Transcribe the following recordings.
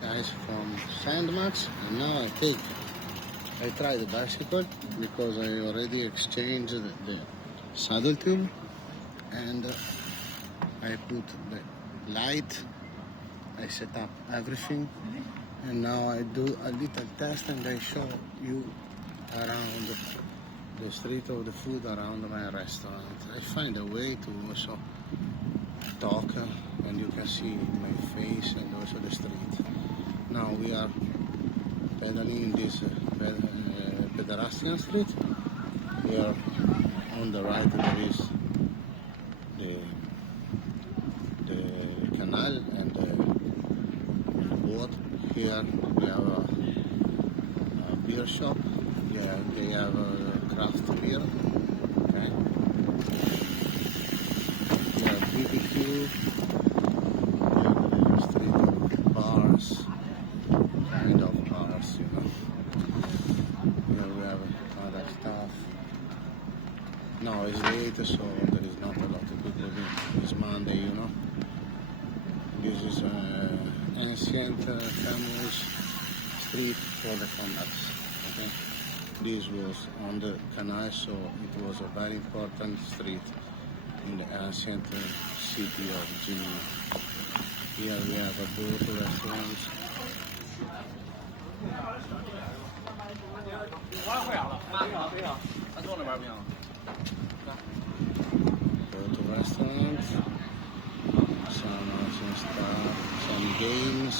guys from Sandmax, and now I try the bicycle because I already exchanged the saddle tube, and I put the light, I set up everything, and now I do a little test and I show you around the street of the food around my restaurant. I find a way to also talk and you can see my face and also the street. Now we are pedaling in this pedestrian street. Here on the right there is the canal and the boat. Here we have a beer shop. Yeah, they have craft beer. Okay. We have BBQ. Street of bars, kind of bars, you know. Here we have other stuff. Now it's late, so there is not a lot of people living. It's Monday, you know. This is ancient famous street for the commerce. Okay. This was on the canal, so it was a very important street in the ancient city of Geneva. Here we have a boat restaurant. Boat restaurant. Some stuff, some games.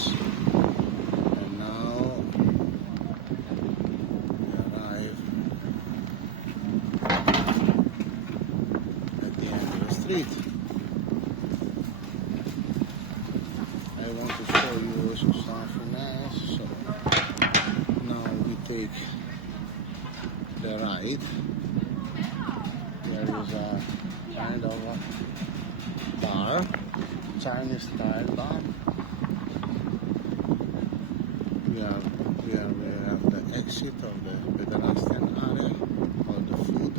And now we arrive at the end of the street. I want to show you also something else. So now we take the ride. There is a kind of a bar, Chinese style bar. We have the exit of the pedestrian area of the food.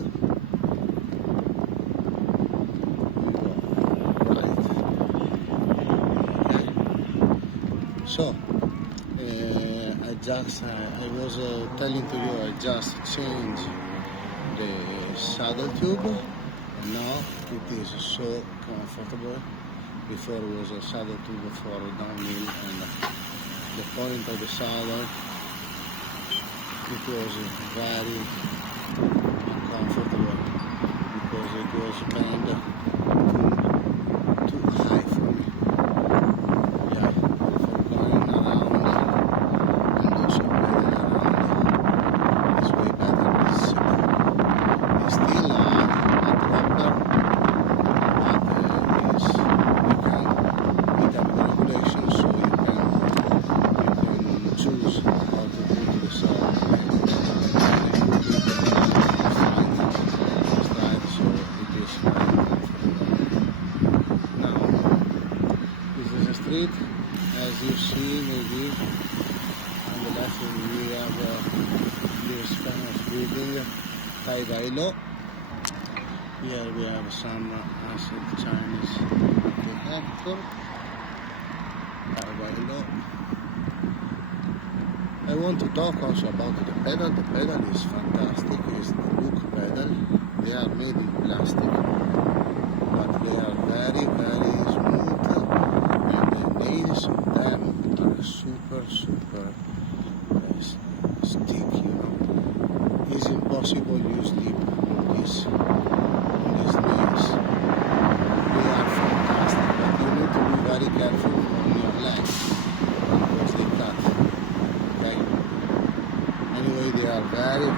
So, I was telling to you, I just changed the saddle tube, and now it is so comfortable. Before it was a saddle tube for downhill, and the point of the saddle, it was very uncomfortable because it was bent too high for me. As you see, maybe on the left we have this famous building, Tai-Dai-Lo. Here we have some ancient Chinese architecture, Tai-Dai-Lo. I want to talk also about the pedal. The pedal is fantastic. It's the Look pedal. They are made in plastic, but they are very, very smooth. Nails of them are super sticky, you know. It's impossible you sleep on these nails. They are fantastic, but you need to be very careful on your legs because they cut. Okay? Anyway, they are very, I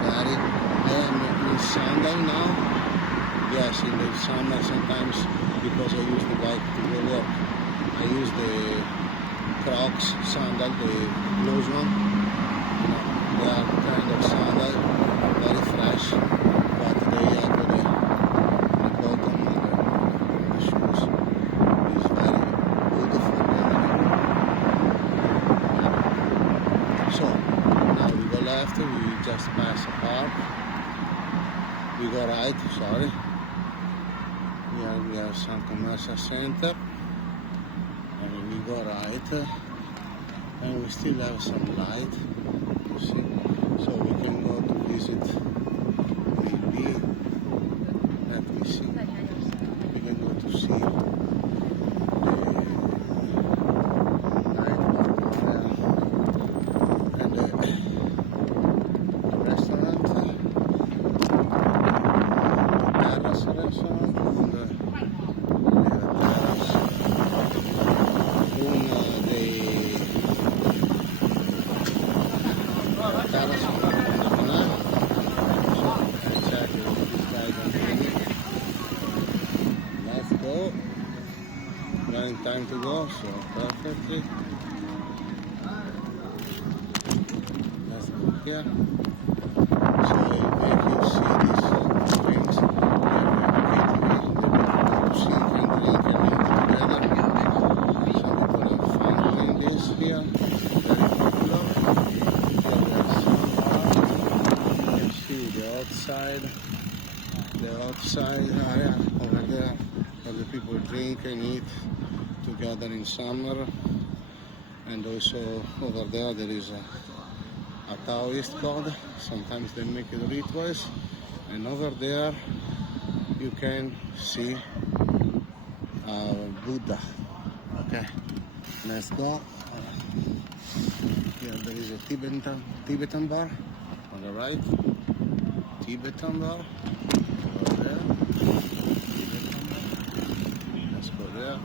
am in sandal now. Yes, in the summer sometimes because I use the bike to go work. I use the Crocs sandal, the closed one. You know, they are kind of sandal, very fresh, but they have the bottom of the shoes is very beautiful. So now we go left, we just pass a park. We go right, sorry. Here we have some commercial center. And we go right, and we still have some light, you see, so we can go to visit maybe, let me see, we can go to see the night market there, and the restaurant, the terrace restaurant, and the terrace, terrace on the banana. So exactly what this guy gonna do. Let's go. Running time to go, so perfectly. Let's go here. So I make you see these things. Here we have to see and drink and eat together. Some people have fun doing this here. Very popular. Here we have some bar. You can see the outside area over there where the people drink and eat together in summer. And also over there is a Taoist god. Sometimes they make it rituals. And over there you can see Buddha. Okay, let's go. Here there is a Tibetan bar on the right. Tibetan bar over there. Tibetan bar. Let's go there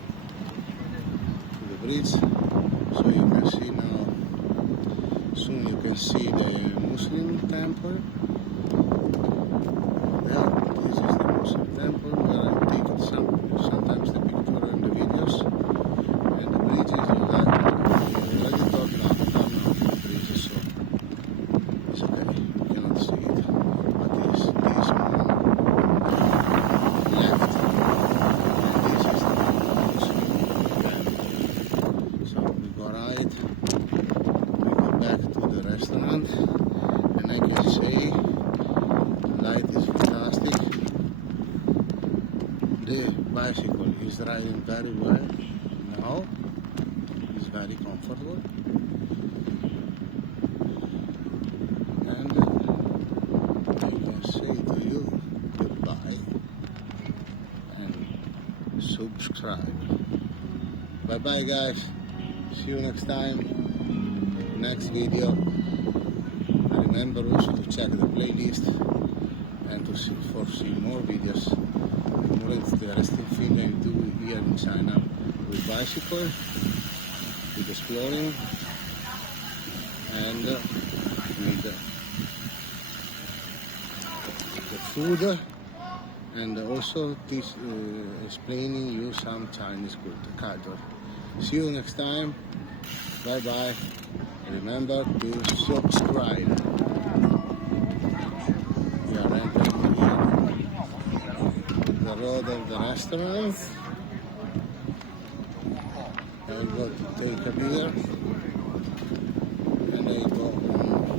to the bridge, so you can see now. Soon you can see the Muslim temple. There, this is the Muslim temple where I take sometimes the picture and the videos. And the bridge is already turned down the bridge, so it's okay. You cannot see it, but this one left, and this is the Muslim temple. So we go right. Back to the restaurant, and I can say light is fantastic. The bicycle is riding very well now. It's very comfortable, and I can say to you goodbye and subscribe. Bye bye guys, see you next time. Next video. Remember also to check the playlist and to see more videos, more interesting things I do here in China with bicycle, with exploring, and with the food, and also explaining you some Chinese culture. See you next time. Bye bye. Remember to subscribe. We are entering here the road of the restaurant. I go to take a beer and I go home.